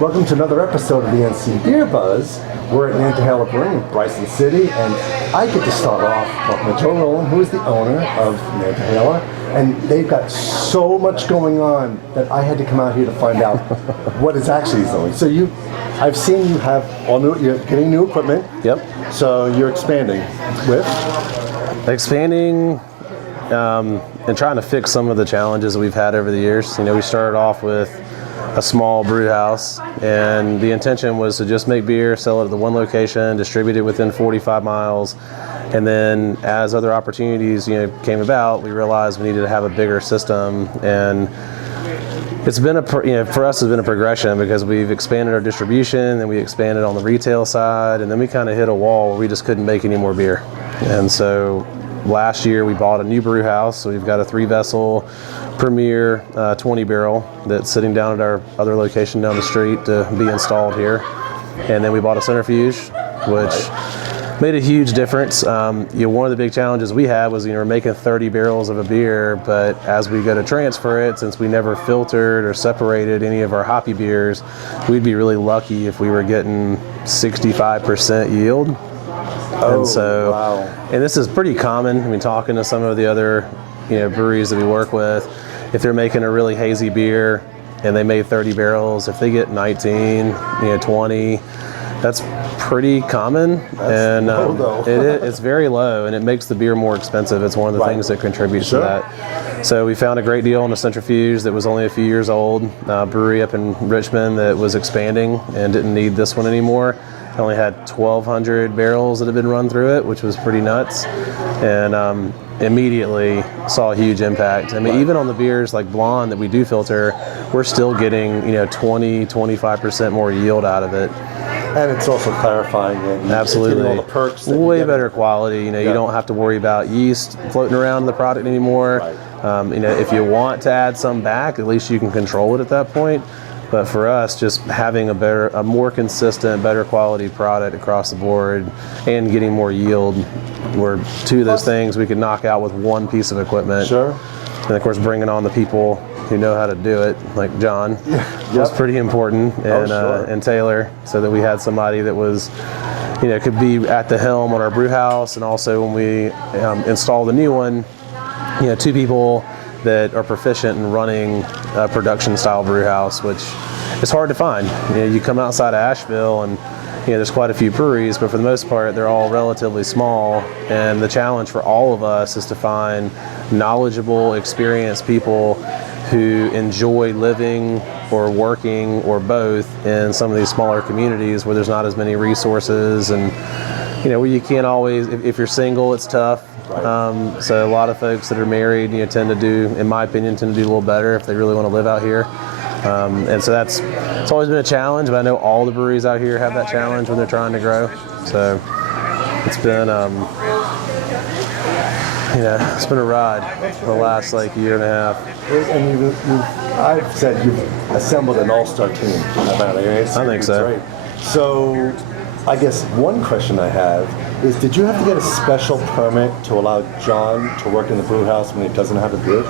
Welcome to another episode of the NCBeerBuzz. We're at Nantahala Brewing in Bryson City, and I get to start off talking with Rowland, who is the owner of Nantahala, and they've got so much going on that I had to come out here to find out what is actually going. So I've seen you have you're getting new equipment. Yep. So you're expanding with? Expanding and trying to fix some of the challenges that we've had over the years. We started off with a small brew house, and the intention was to just make beer, sell it at the one location, distribute it within 45 miles. And then as other opportunities came about, we realized we needed to have a bigger system. And it's been for us, it's been a progression because we've expanded our distribution, then we expanded on the retail side, and then we kind of hit a wall where we just couldn't make any more beer. And so last year we bought a new brew house. So we've got a 3-vessel Premier 20 barrel that's sitting down at our other location down the street to be installed here. And then we bought a centrifuge, which made a huge difference. One of the big challenges we had was we're making 30 barrels of a beer, but as we go to transfer it, since we never filtered or separated any of our hoppy beers, we'd be really lucky if we were getting 65% yield. Oh, and so, wow. And this is pretty common. Talking to some of the other breweries that we work with, if they're making a really hazy beer and they made 30 barrels, if they get 19, 20, that's pretty common. That's low, though. It's very low, and it makes the beer more expensive. It's one of the things that contributes to that. So we found a great deal on a centrifuge that was only a few years old, brewery up in Richmond that was expanding and didn't need this one anymore. It only had 1,200 barrels that had been run through it, which was pretty nuts. And immediately saw a huge impact. Even on the beers like Blonde that we do filter, we're still getting 20-25% more yield out of it. And it's also clarifying and absolutely all the perks. Way better quality. You don't have to worry about yeast floating around in the product anymore. Right. If you want to add some back, at least you can control it at that point. But for us, just having a more consistent, better quality product across the board and getting more yield were two of those things we could knock out with one piece of equipment. Sure. And of course, bringing on the people who know how to do it, like John, was pretty important, and and Taylor, so that we had somebody that was, could be at the helm on our brew house, and also when we install the new one, 2 people that are proficient in running a production style brew house, which is hard to find. You come outside of Asheville and there's quite a few breweries, but for the most part they're all relatively small, and the challenge for all of us is to find knowledgeable, experienced people who enjoy living or working or both in some of these smaller communities where there's not as many resources, and where you can't always, if you're single, it's tough. Right. So a lot of folks that are married, tend to do, in my opinion, tend to do a little better if they really want to live out here. And so it's always been a challenge, but I know all the breweries out here have that challenge when they're trying to grow. So it's been, it's been a ride for the last year and a half. And I've said you've assembled an all-star team. I think so. Great. So I guess one question I have is, did you have to get a special permit to allow John to work in the brew house when he doesn't have a beard?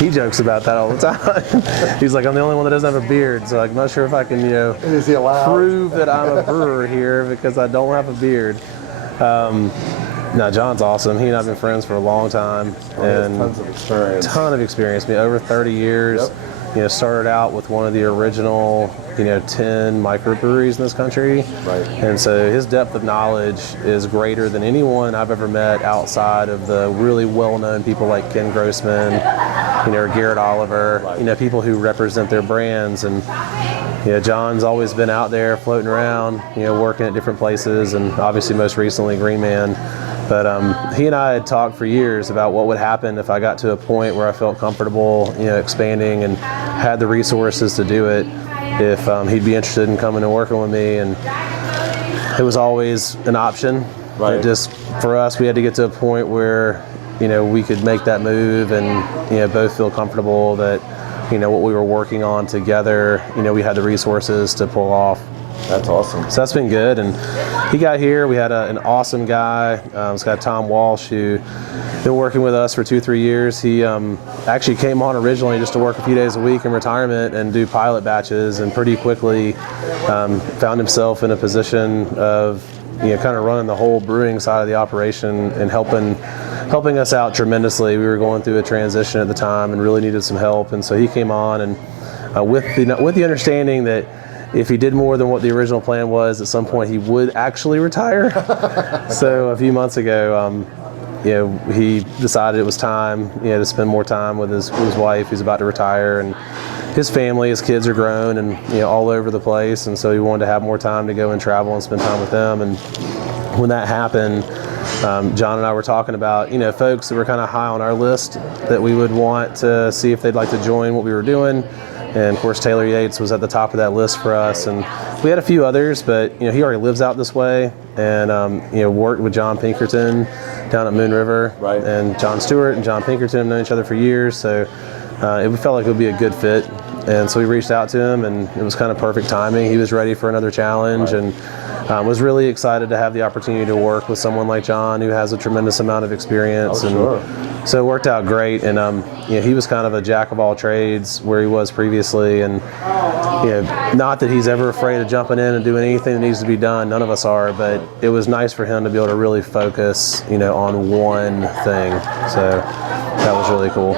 He jokes about that all the time. He's like, I'm the only one that doesn't have a beard, so I'm not sure if I can, Is he allowed? prove that I'm a brewer here because I don't have a beard. No, John's awesome. He and I have been friends for a long time. And tons of experience. Ton of experience. Over 30 years. Yep. Started out with one of the original, 10 microbreweries in this country. Right. And so his depth of knowledge is greater than anyone I've ever met outside of the really well-known people like Ken Grossman, or Garrett Oliver, Right. People who represent their brands. And John's always been out there floating around, working at different places, and obviously most recently Green Man. But he and I had talked for years about what would happen if I got to a point where I felt comfortable, expanding and had the resources to do it, if he'd be interested in coming and working with me. And it was always an option. Right. It just, for us, we had to get to a point where, we could make that move and, both feel comfortable that, what we were working on together, we had the resources to pull off. That's awesome. So that's been good. And he got here. We had an awesome guy. This guy Tom Walsh, who been working with us for 2-3 years. He actually came on originally just to work a few days a week in retirement and do pilot batches, and pretty quickly found himself in a position of kind of running the whole brewing side of the operation and helping us out tremendously. We were going through a transition at the time and really needed some help, and so he came on, and with the understanding that if he did more than what the original plan was, at some point he would actually retire. So a few months ago, he decided it was time, to spend more time with his wife, who's about to retire, and his family, his kids are grown and all over the place, and so he wanted to have more time to go and travel and spend time with them. And when that happened, John and I were talking about folks that were kind of high on our list that we would want to see if they'd like to join what we were doing. And of course Taylor Yates was at the top of that list for us, and we had a few others, but he already lives out this way, and worked with John Pinkerton down at Moon River, right. And John Stuart and John Pinkerton have known each other for years, so it felt like it would be a good fit. And so we reached out to him, and it was kind of perfect timing. He was ready for another challenge, right. And was really excited to have the opportunity to work with someone like John, who has a tremendous amount of experience. Oh, sure. So it worked out great, and he was kind of a jack of all trades where he was previously, and not that he's ever afraid of jumping in and doing anything that needs to be done. None of us are, but it was nice for him to be able to really focus, on one thing. So that was really cool.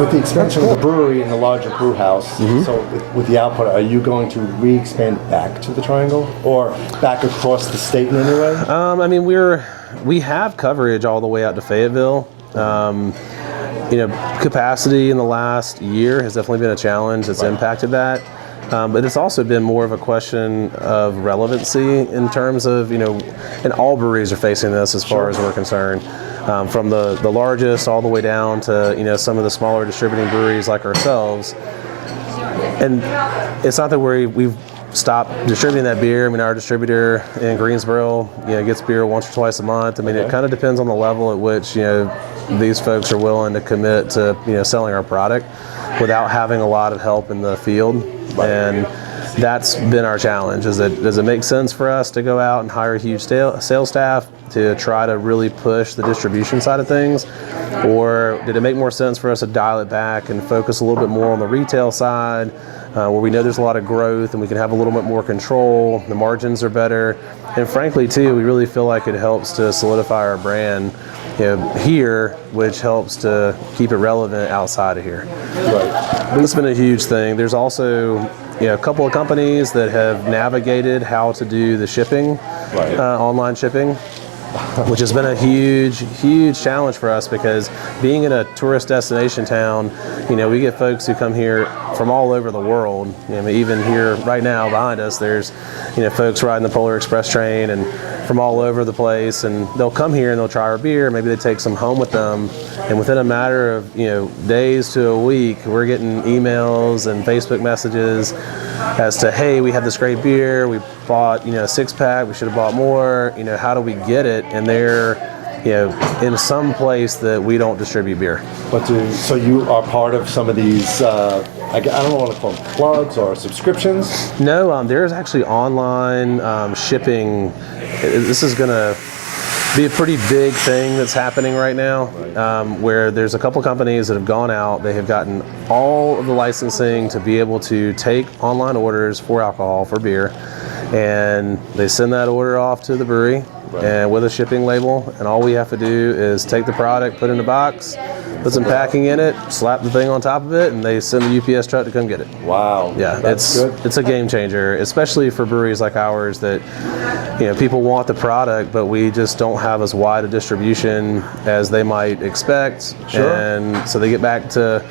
With the expansion of the brewery and the larger brew house, Mm-hmm. so with the output, are you going to re-expand back to the Triangle or back across the state in any way? We have coverage all the way out to Fayetteville. Capacity in the last year has definitely been a challenge that's impacted that. But it's also been more of a question of relevancy in terms of, and all breweries are facing this as far as we're concerned. From the largest all the way down to, some of the smaller distributing breweries like ourselves. And it's not that we've stopped distributing that beer. Our distributor in Greensboro, gets beer once or twice a month. It kind of depends on the level at which, these folks are willing to commit to, selling our product without having a lot of help in the field. Right. And that's been our challenge, does it make sense for us to go out and hire a huge sales staff to try to really push the distribution side of things? Or did it make more sense for us to dial it back and focus a little bit more on the retail side, where we know there's a lot of growth and we can have a little bit more control, the margins are better, and frankly too, we really feel like it helps to solidify our brand here, which helps to keep it relevant outside of here. Right. It's been a huge thing. There's also a couple of companies that have navigated how to do the shipping, right. Online shipping, which has been a huge challenge for us, because being in a tourist destination town, we get folks who come here from all over the world. Even here right now behind us, there's folks riding the Polar Express train and from all over the place, and they'll come here and they'll try our beer. Maybe they take some home with them, and within a matter of days to a week, we're getting emails and Facebook messages as to, hey, we have this great beer, we bought a 6-pack, we should have bought more, how do we get it? And they're in some place that we don't distribute beer. But so you are part of some of these, I don't want to call them clubs or subscriptions? No, there's actually online shipping. This is going to be a pretty big thing that's happening right now, where there's a couple companies that have gone out. They have gotten all of the licensing to be able to take online orders for alcohol, for beer, and they send that order off to the brewery, right. And with a shipping label, and all we have to do is take the product, put it in a box, put some packing in it, slap the thing on top of it, and they send the UPS truck to come get it. Wow. Yeah, it's a game changer, especially for breweries like ours that people want the product, but we just don't have as wide a distribution as they might expect. Sure. And so they get back to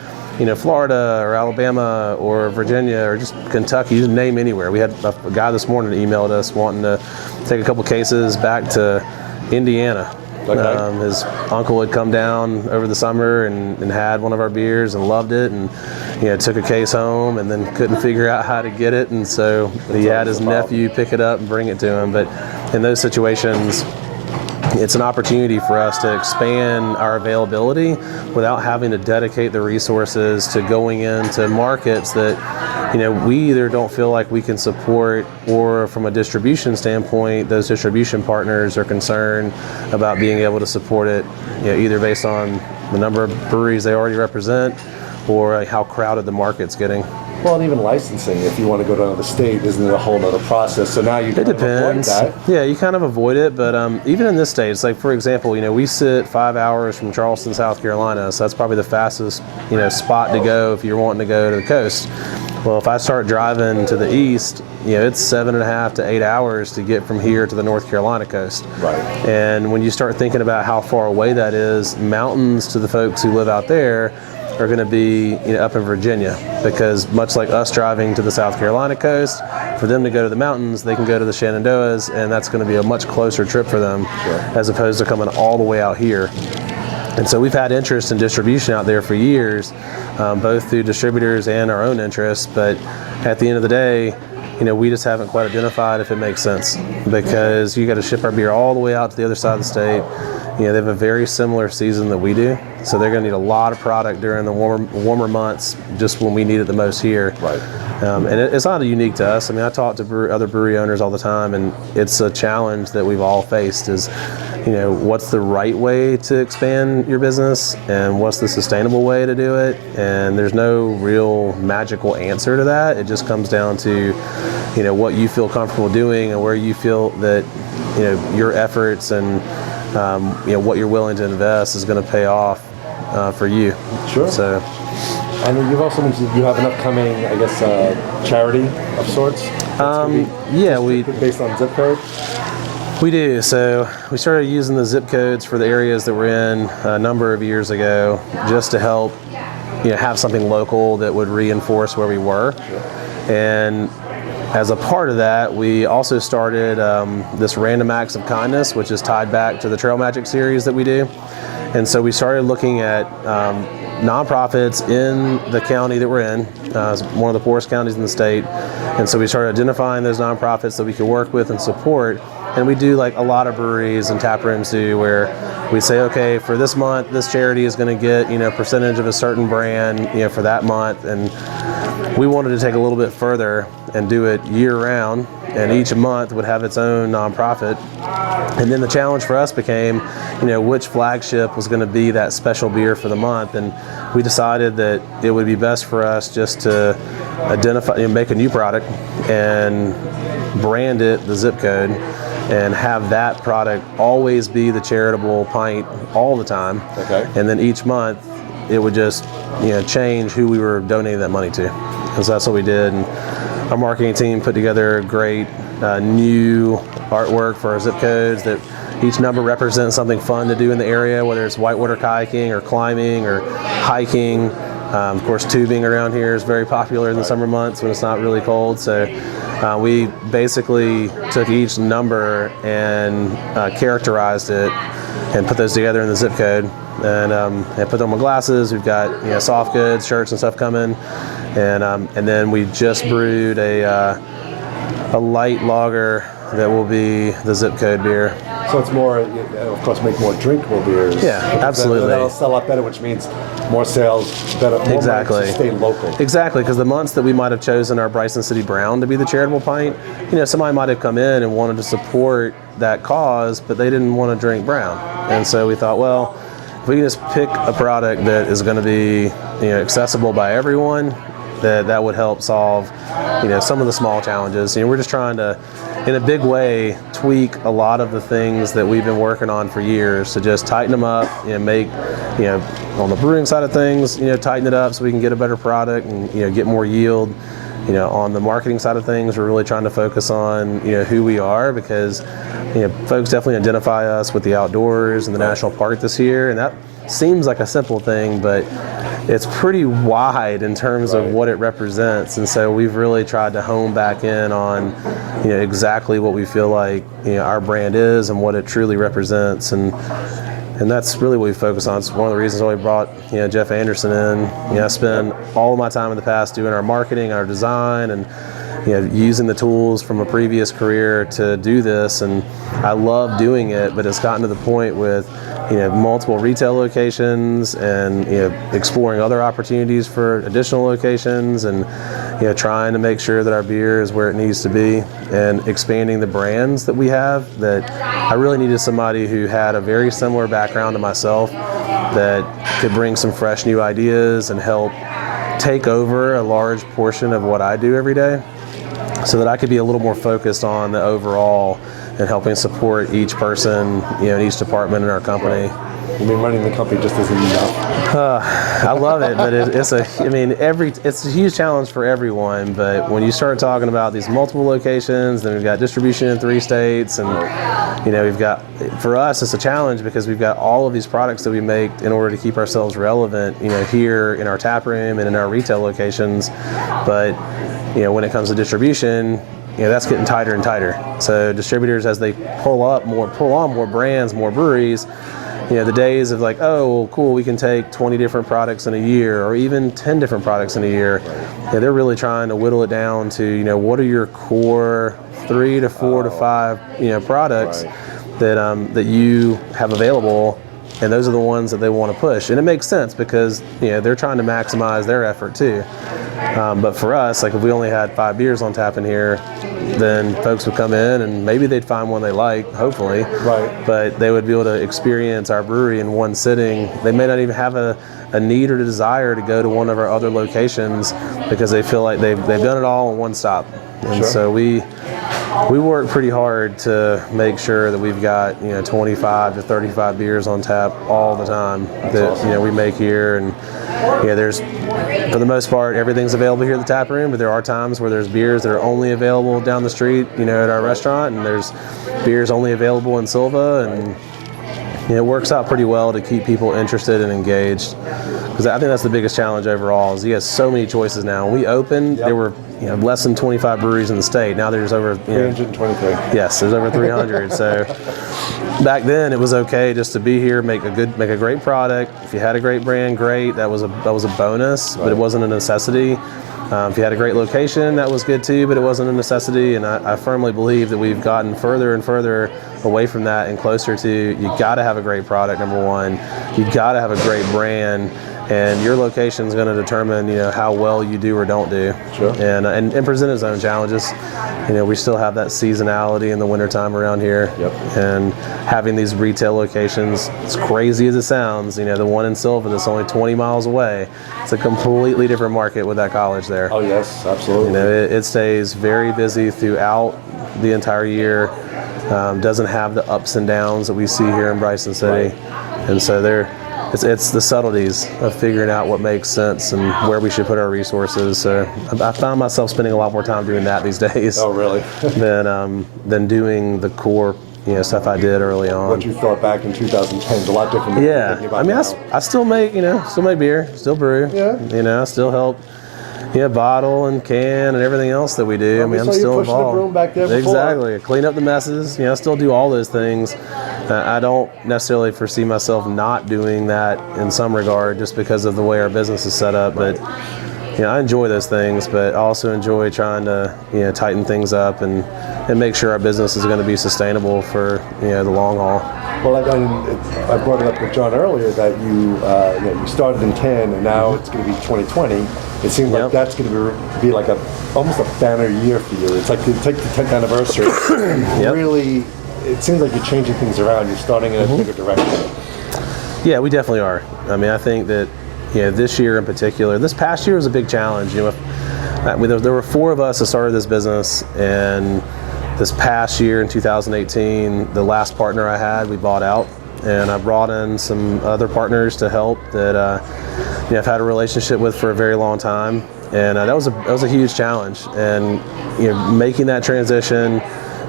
Florida or Alabama or Virginia or just Kentucky, you name anywhere. We had a guy this morning that emailed us wanting to take a couple cases back to Indiana. Okay. His uncle had come down over the summer and had one of our beers and loved it, and took a case home and then couldn't figure out how to get it, and so he had his nephew pick it up and bring it to him. But in those situations, it's an opportunity for us to expand our availability without having to dedicate the resources to going into markets that we either don't feel like we can support, or from a distribution standpoint, those distribution partners are concerned about being able to support it, either based on the number of breweries they already represent or how crowded the market's getting. Well, and even licensing, if you want to go to another state, isn't it a whole other process? So now you kind of avoid that. Yeah, you kind of avoid it, but even in this state, it's like, for example, we sit 5 hours from Charleston, South Carolina, so that's probably the fastest, spot to go if you're wanting to go to the coast. Well, if I start driving to the east, it's 7.5 to 8 hours to get from here to the North Carolina coast. Right. And when you start thinking about how far away that is, mountains to the folks who live out there are going to be up in Virginia, because much like us driving to the South Carolina coast, for them to go to the mountains, they can go to the Shenandoahs, and that's going to be a much closer trip for them, as opposed to coming all the way out here. And so we've had interest in distribution out there for years, both through distributors and our own interests, but at the end of the day, we just haven't quite identified if it makes sense, because you got to ship our beer all the way out to the other side of the state. They have a very similar season that we do, so they're going to need a lot of product during the warmer months, just when we need it the most here. Right. And it's not unique to us. I talk to other brewery owners all the time, and it's a challenge that we've all faced is, what's the right way to expand your business, and what's the sustainable way to do it? And there's no real magical answer to that. It just comes down to, what you feel comfortable doing and where you feel that, your efforts and what you're willing to invest is going to pay off for you. Sure. So, and you've also mentioned you have an upcoming, I guess, charity of sorts. Based on zip code. We do. So we started using the zip codes for the areas that we're in a number of years ago, just to help, have something local that would reinforce where we were. Sure. And as a part of that, we also started this Random Acts of Kindness, which is tied back to the Trail Magic series that we do. And so we started looking at nonprofits in the county that we're in, one of the poorest counties in the state. And so we started identifying those nonprofits that we could work with and support. And we do like a lot of breweries and tap rooms do, where we say, okay, for this month, this charity is going to get, a percentage of a certain brand, for that month. And we wanted to take a little bit further and do it year round, and each month would have its own nonprofit. And then the challenge for us became, which flagship was going to be that special beer for the month. And we decided that it would be best for us just to identify, make a new product and brand it the zip code, and have that product always be the charitable pint all the time. Okay. And then each month it would just, change who we were donating that money to. And so that's what we did. And our marketing team put together a great new artwork for our zip codes that each number represents something fun to do in the area, whether it's whitewater kayaking or climbing or hiking. Of course, tubing around here is very popular in the summer months when it's not really cold. So we basically took each number and characterized it and put those together in the zip code, and put them on glasses. We've got soft goods, shirts and stuff coming, and then we just brewed a light lager that will be the zip code beer. So it's more, of course, make more drinkable beers. Yeah, absolutely. That'll sell out better, which means more sales, better, more exactly. money to stay local. Exactly, because the months that we might have chosen our Bryson City Brown to be the charitable pint, somebody might have come in and wanted to support that cause, but they didn't want to drink brown. And so we thought, well, if we can just pick a product that is going to be accessible by everyone, that would help solve some of the small challenges. We're just trying to, in a big way, tweak a lot of the things that we've been working on for years to just tighten them up, make, on the brewing side of things, tighten it up so we can get a better product and get more yield. On the marketing side of things, we're really trying to focus on who we are, because folks definitely identify us with the outdoors and the national park this year, and that seems like a simple thing, but it's pretty wide in terms of what it represents. And so we've really tried to hone back in on exactly what we feel like our brand is and what it truly represents, and that's really what we focus on. It's one of the reasons why we brought Jeff Anderson in. I spend all of my time in the past doing our marketing, our design, and using the tools from a previous career to do this, and I love doing it, but it's gotten to the point with multiple retail locations and exploring other opportunities for additional locations, and trying to make sure that our beer is where it needs to be and expanding the brands that we have. That I really needed somebody who had a very similar background to myself that could bring some fresh new ideas and help take over a large portion of what I do every day so that I could be a little more focused on the overall and helping support each person, in each department in our company. I mean, running the company just isn't enough. I love it, but it's a huge challenge for everyone. But when you start talking about these multiple locations, then we've got distribution in 3 states, and we've got, for us, it's a challenge because we've got all of these products that we make in order to keep ourselves relevant, here in our tap room and in our retail locations. But when it comes to distribution, that's getting tighter and tighter. So distributors, as they pull on more brands, more breweries, the days of like, oh, well, cool, we can take 20 different products in a year or even 10 different products in a year. They're really trying to whittle it down to, what are your core 3 to 4 to 5, products that you have available, and those are the ones that they want to push. And it makes sense because, they're trying to maximize their effort too. But for us, like if we only had 5 beers on tap in here, then folks would come in and maybe they'd find one they like, hopefully. Right. But they would be able to experience our brewery in one sitting. They may not even have a need or a desire to go to one of our other locations because they feel like they've done it all in one stop. And so we work pretty hard to make sure that we've got 25 to 35 beers on tap all the time that we make here. And there's, for the most part, everything's available here at the tap room, but there are times where there's beers that are only available down the street at our restaurant, and there's beers only available in Silva, and it works out pretty well to keep people interested and engaged. Because I think that's the biggest challenge overall is you have so many choices now. When we opened, there were less than 25 breweries in the state. Now there's over 323. Yes, there's over 300. So back then it was okay just to be here, make a great product. If you had a great brand, great. That was a bonus, but it wasn't a necessity. If you had a great location, that was good too, but it wasn't a necessity. And I firmly believe that we've gotten further and further away from that and closer to you got to have a great product, number one. You got to have a great brand, and your location is going to determine how well you do or don't do. Sure. And present its own challenges. We still have that seasonality in the wintertime around here. Yep. And having these retail locations, as crazy as it sounds, the one in Silva that's only 20 miles away, it's a completely different market with that college there. Oh yes, absolutely. It stays very busy throughout the entire year. Doesn't have the ups and downs that we see here in Bryson City. And so it's the subtleties of figuring out what makes sense and where we should put our resources. So I found myself spending a lot more time doing that these days. Oh really? than doing the core stuff I did early on. What you thought back in 2010 is a lot different than Yeah, thinking about I mean, now. I still make beer, still brew. Yeah. I still help. Bottle and can and everything else that we do. Well, I'm still pushing involved. the broom back there before. Exactly. Clean up the messes. I still do all those things. I don't necessarily foresee myself not doing that in some regard, just because of the way our business is set up. But I enjoy those things, but I also enjoy trying to tighten things up and make sure our business is going to be sustainable for the long haul. Well, I brought it up with John earlier that you started in 10 and now it's going to be 2020. It seems like that's going to be like almost a banner year for you. It's like you take the 10th anniversary. Really, it seems like you're changing things around. You're starting in a bigger direction. Yeah, we definitely are. I mean, I think that this year in particular, this past year was a big challenge. There were 4 of us that started this business, and this past year in 2018, the last partner I had, we bought out, and I brought in some other partners to help that I've had a relationship with for a very long time, and that was a huge challenge. And making that transition,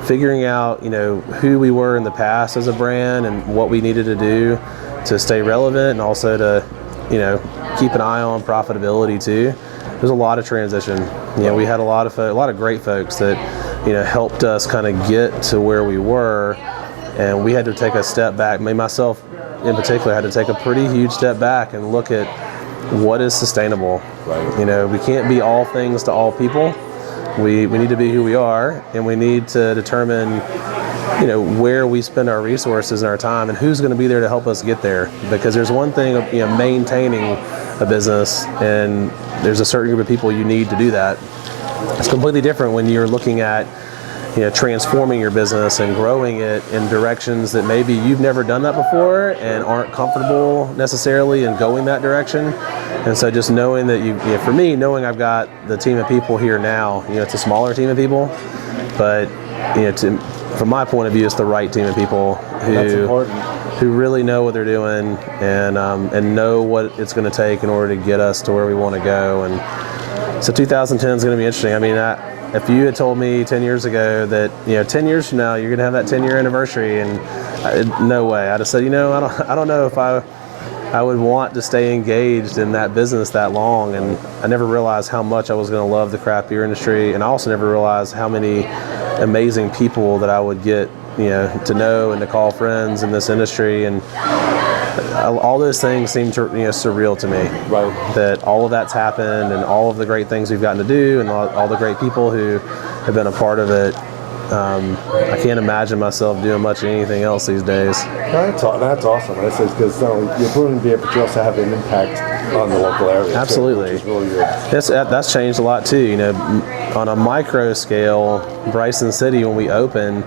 figuring out who we were in the past as a brand and what we needed to do to stay relevant, and also to keep an eye on profitability too. There's a lot of transition. We had a lot of great folks that helped us kind of get to where we were, and we had to take a step back. Myself in particular had to take a pretty huge step back and look at what is sustainable. Right. We can't be all things to all people. We need to be who we are, and we need to determine where we spend our resources and our time and who's going to be there to help us get there. Because there's one thing of maintaining a business, and there's a certain group of people you need to do that. It's completely different when you're looking at, transforming your business and growing it in directions that maybe you've never done that before and aren't comfortable necessarily in going that direction. And so just knowing that for me, knowing I've got the team of people here now, it's a smaller team of people, but from my point of view, it's the right team of people who really know what they're doing and know what it's going to take in order to get us to where we want to go. And so 2010 is going to be interesting. I mean, if you had told me 10 years ago that 10 years from now you're going to have that 10-year anniversary, and no way. I'd have said, I don't know if I would want to stay engaged in that business that long. And I never realized how much I was going to love the craft beer industry, and I also never realized how many amazing people that I would get to know and to call friends in this industry. And all those things seem to surreal to me. Right. That all of that's happened, and all of the great things we've gotten to do, and all the great people who have been a part of it. I can't imagine myself doing much of anything else these days. That's awesome. And it's because you're brewing beer, but you also have an impact on the local area. Absolutely. Which is really good. That's changed a lot too. On a micro scale, Bryson City, when we opened,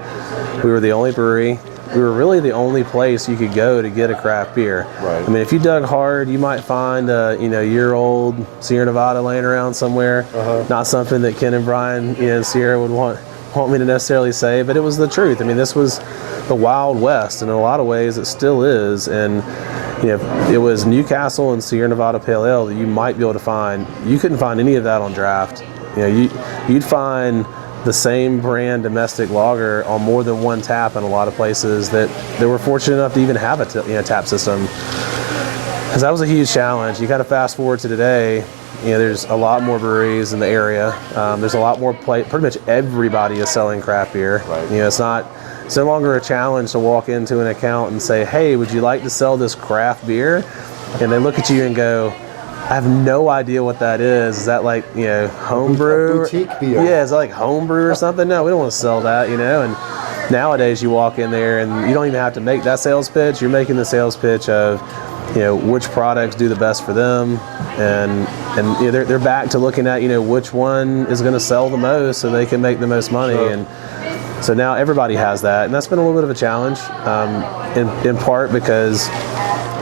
we were the only brewery. We were really the only place you could go to get a craft beer. Right. I mean, if you dug hard, you might find a year-old Sierra Nevada laying around somewhere. Not something that Ken and Brian, Sierra would want me to necessarily say, but it was the truth. I mean, this was the Wild West, and in a lot of ways it still is. And it was Newcastle and Sierra Nevada Pale Ale that you might be able to find. You couldn't find any of that on draft. You'd find the same brand domestic lager on more than one tap in a lot of places that they were fortunate enough to even have a tap system. Because that was a huge challenge. You kind of fast forward to today, there's a lot more breweries in the area. There's a lot more pretty much everybody is selling craft beer. Right. It's no longer a challenge to walk into an account and say, hey, would you like to sell this craft beer? And they look at you and go, I have no idea what that is. Is that like, homebrew? Boutique beer. Yeah, is that like homebrew or something? No, we don't want to sell that, And nowadays you walk in there and you don't even have to make that sales pitch. You're making the sales pitch of, which products do the best for them. And they're back to looking at, which one is going to sell the most so they can make the most money. Sure. And so now everybody has that. And that's been a little bit of a challenge, in part because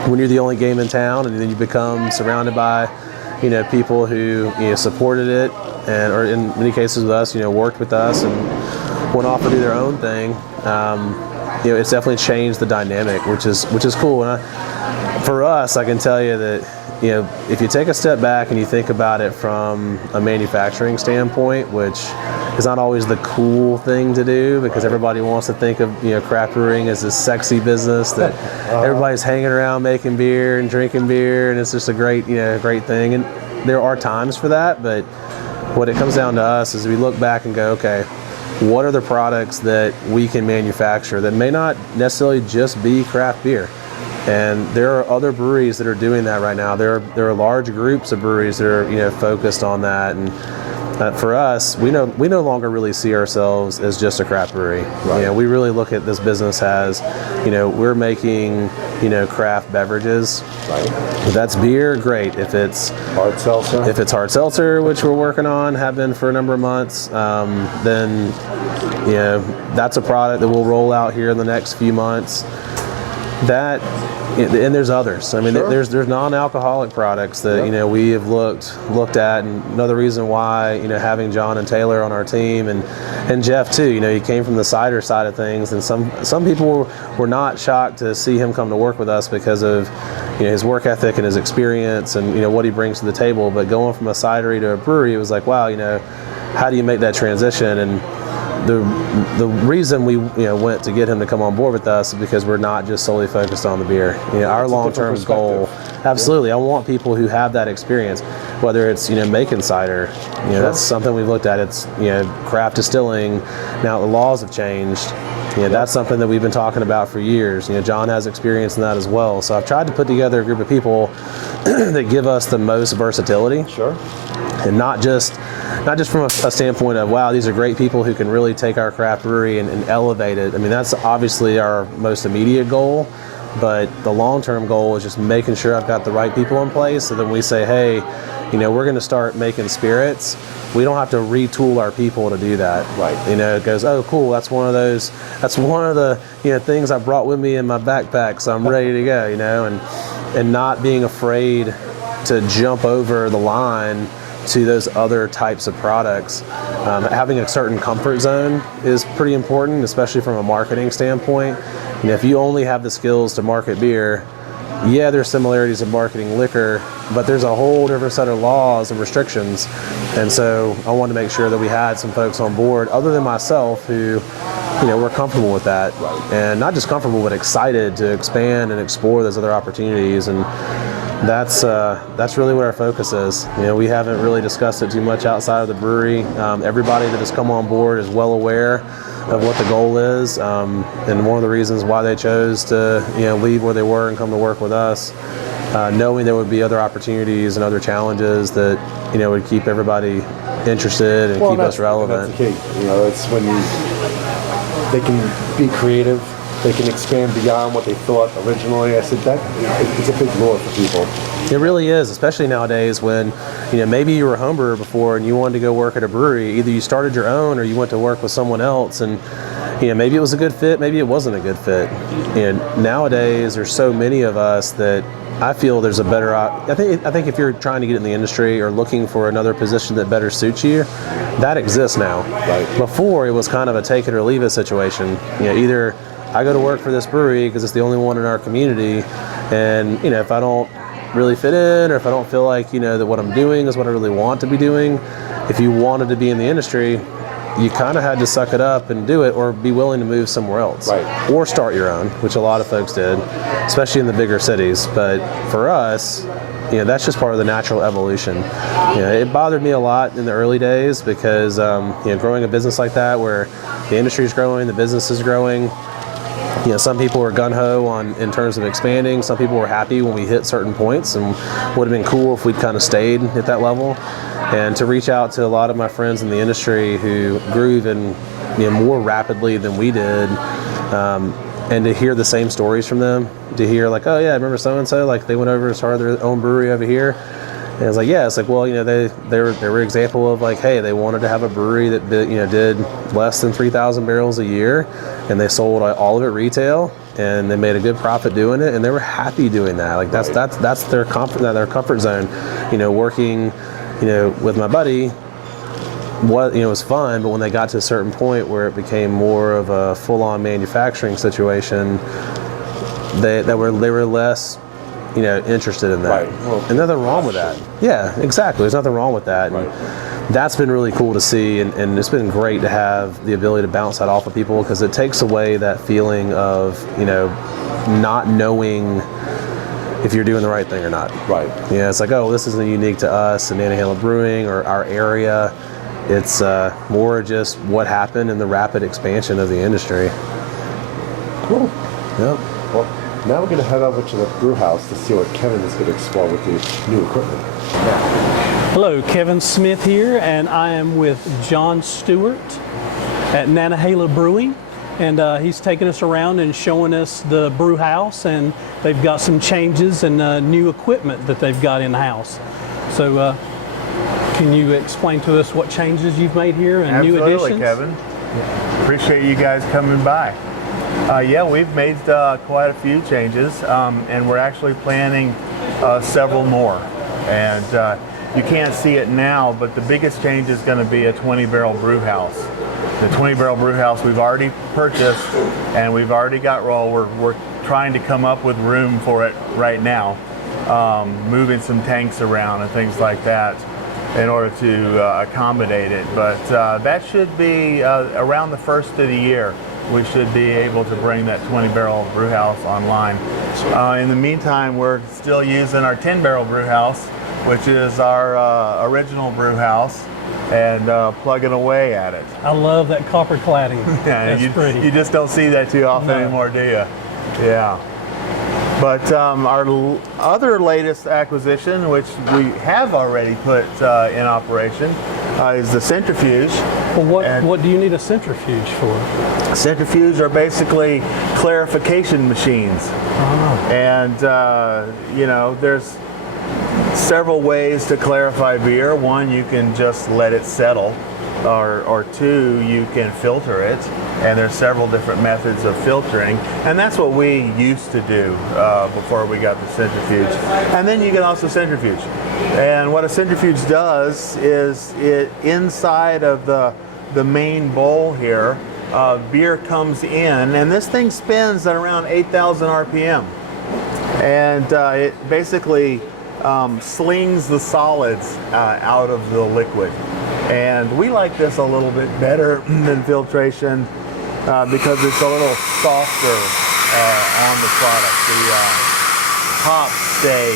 when you're the only game in town, and then you become surrounded by, people who supported it, or in many cases with us, worked with us and went off to do their own thing. It's definitely changed the dynamic, which is cool. And for us, I can tell you that if you take a step back and you think about it from a manufacturing standpoint, which is not always the cool thing to do, because everybody wants to think of craft brewing as this sexy business that everybody's hanging around making beer and drinking beer, and it's just a great great thing. And there are times for that, but what it comes down to us is we look back and go, okay, what are the products that we can manufacture that may not necessarily just be craft beer? And there are other breweries that are doing that right now. There are large groups of breweries that are focused on that. And for us, we no longer really see ourselves as just a craft brewery. Right. We really look at this business as, we're making craft beverages. Right. If that's beer, great. If it's hard seltzer, which we're working on, have been for a number of months, then that's a product that we'll roll out here in the next few months. And there's others. I mean, Sure. there's non-alcoholic products that we have looked at, and another reason why having John and Taylor on our team, and Jeff too. He came from the cider side of things, and some people were not shocked to see him come to work with us because of his work ethic and his experience and what he brings to the table. But going from a cidery to a brewery, it was like, wow, how do you make that transition? And the reason we went to get him to come on board with us is because we're not just solely focused on the beer. Our long-term goal, absolutely, I want people who have that experience, whether it's making cider. That's something we've looked at. It's craft distilling. Now the laws have changed. That's something that we've been talking about for years. John has experience in that as well. So I've tried to put together a group of people that give us the most versatility. Sure. And not just from a standpoint of, wow, these are great people who can really take our craft brewery and elevate it. I mean, that's obviously our most immediate goal, but the long-term goal is just making sure I've got the right people in place so that when we say, hey, we're going to start making spirits. We don't have to retool our people to do that. Right. It goes, oh, cool. That's one of the things I brought with me in my backpack, so I'm ready to go. And not being afraid to jump over the line to those other types of products. Having a certain comfort zone is pretty important, especially from a marketing standpoint. If you only have the skills to market beer, yeah, there's similarities in marketing liquor, but there's a whole different set of laws and restrictions. And so I wanted to make sure that we had some folks on board, other than myself, who, were comfortable with that. Right. And not just comfortable, but excited to expand and explore those other opportunities. And that's really what our focus is. We haven't really discussed it too much outside of the brewery. Everybody that has come on board is well aware of what the goal is, and one of the reasons why they chose to leave where they were and come to work with us, knowing there would be other opportunities and other challenges that would keep everybody interested and keep us relevant. That's the key. It's when they can be creative, they can expand beyond what they thought originally. I said it's a big lure for people. It really is, especially nowadays when, maybe you were a home brewer before and you wanted to go work at a brewery. Either you started your own or you went to work with someone else, and maybe it was a good fit, maybe it wasn't a good fit. And nowadays there's so many of us that I feel there's a better, I think if you're trying to get in the industry or looking for another position that better suits you, that exists now. Right. Before, it was kind of a take it or leave it situation. Either I go to work for this brewery because it's the only one in our community, and if I don't really fit in, or if I don't feel like that what I'm doing is what I really want to be doing, if you wanted to be in the industry, you kind of had to suck it up and do it, or be willing to move somewhere else. Right. Or start your own, which a lot of folks did, especially in the bigger cities. But for us, that's just part of the natural evolution. It bothered me a lot in the early days because growing a business like that, where the industry is growing, the business is growing, some people were gung-ho in terms of expanding. Some people were happy when we hit certain points, and would have been cool if we'd kind of stayed at that level. And to reach out to a lot of my friends in the industry who grew even more rapidly than we did, and to hear the same stories from them, to hear like, oh yeah, I remember so-and-so, like they went over and started their own brewery over here. And it's like, yeah, it's like, well, they were an example of like, hey, they wanted to have a brewery that did less than 3,000 barrels a year, and they sold all of it retail, and they made a good profit doing it, and they were happy doing that. Like that's their comfort zone. Working, with my buddy, it was fun, but when they got to a certain point where it became more of a full-on manufacturing situation, they were less interested in that. Right. Well, and nothing wrong with that. Yeah, exactly. There's nothing wrong with that. Right. And that's been really cool to see, and it's been great to have the ability to bounce that off of people, because it takes away that feeling of, not knowing if you're doing the right thing or not. Right. It's like, oh, this isn't unique to us and Nantahala Brewing or our area. It's more just what happened in the rapid expansion of the industry. Cool. Yep. Well, now we're going to head over to the brew house to see what Kevin is going to explore with the new equipment. Now. Hello, Kevin Smith here, and I am with John Stuart at Nantahala Brewing, and he's taking us around and showing us the brew house, and they've got some changes and new equipment that they've got in the house. So can you explain to us what changes you've made here and new additions? Absolutely, Kevin. Appreciate you guys coming by. Yeah, we've made quite a few changes, and we're actually planning several more. And you can't see it now, but the biggest change is going to be a 20-barrel brew house. The 20-barrel brew house we've already purchased, and we've already got roll. We're trying to come up with room for it right now, moving some tanks around and things like that in order to accommodate it. But that should be around the first of the year. We should be able to bring that 20-barrel brew house online. In the meantime, we're still using our 10-barrel brew house, which is our original brew house, and plugging away at it. I love that copper cladding. Yeah, That's pretty. You just don't see that too often anymore, do you? Yeah. But our other latest acquisition, which we have already put in operation, is the centrifuge. Well, what do you need a centrifuge for? Centrifuge are basically clarification machines. Oh. And, several ways to clarify beer. One, you can just let it settle, or two, you can filter it, and there's several different methods of filtering, and that's what we used to do before we got the centrifuge. And then you can also centrifuge, and what a centrifuge does is it inside of the main bowl here, beer comes in, and this thing spins at around 8,000 RPM, and it basically slings the solids out of the liquid. And we like this a little bit better than filtration because it's a little softer on the product. The hops stay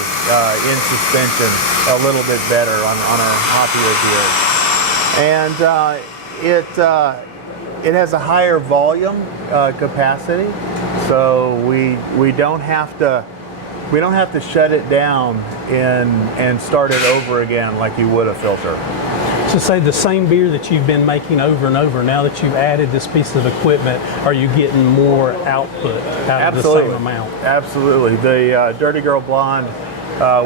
in suspension a little bit better on our hoppier beers. And it has a higher volume capacity, so we don't have to shut it down and start it over again like you would a filter. So say the same beer that you've been making over and over, now that you've added this piece of equipment, are you getting more output out of the same amount? Absolutely. The Dirty Girl Blonde,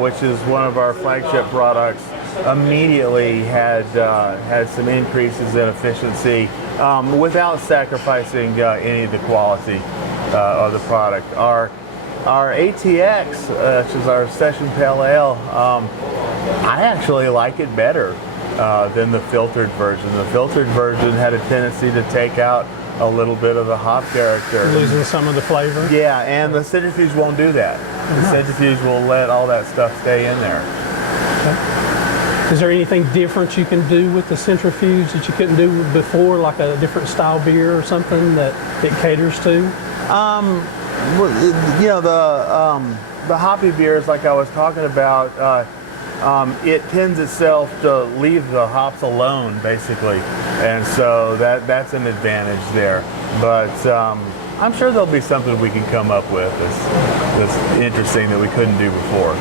which is one of our flagship products, immediately had some increases in efficiency without sacrificing any of the quality of the product. Our ATX, which is our Session Pale Ale, I actually like it better than the filtered version. The filtered version had a tendency to take out a little bit of the hop character. Losing some of the flavor? Yeah, and the centrifuge won't do that. The centrifuge will let all that stuff stay in there. Okay. Is there anything different you can do with the centrifuge that you couldn't do before, like a different style beer or something that it caters to? Well, you know, the hoppy beers, like I was talking about, it tends itself to leave the hops alone, basically, and so that's an advantage there. But I'm sure there'll be something we can come up with that's interesting that we couldn't do before.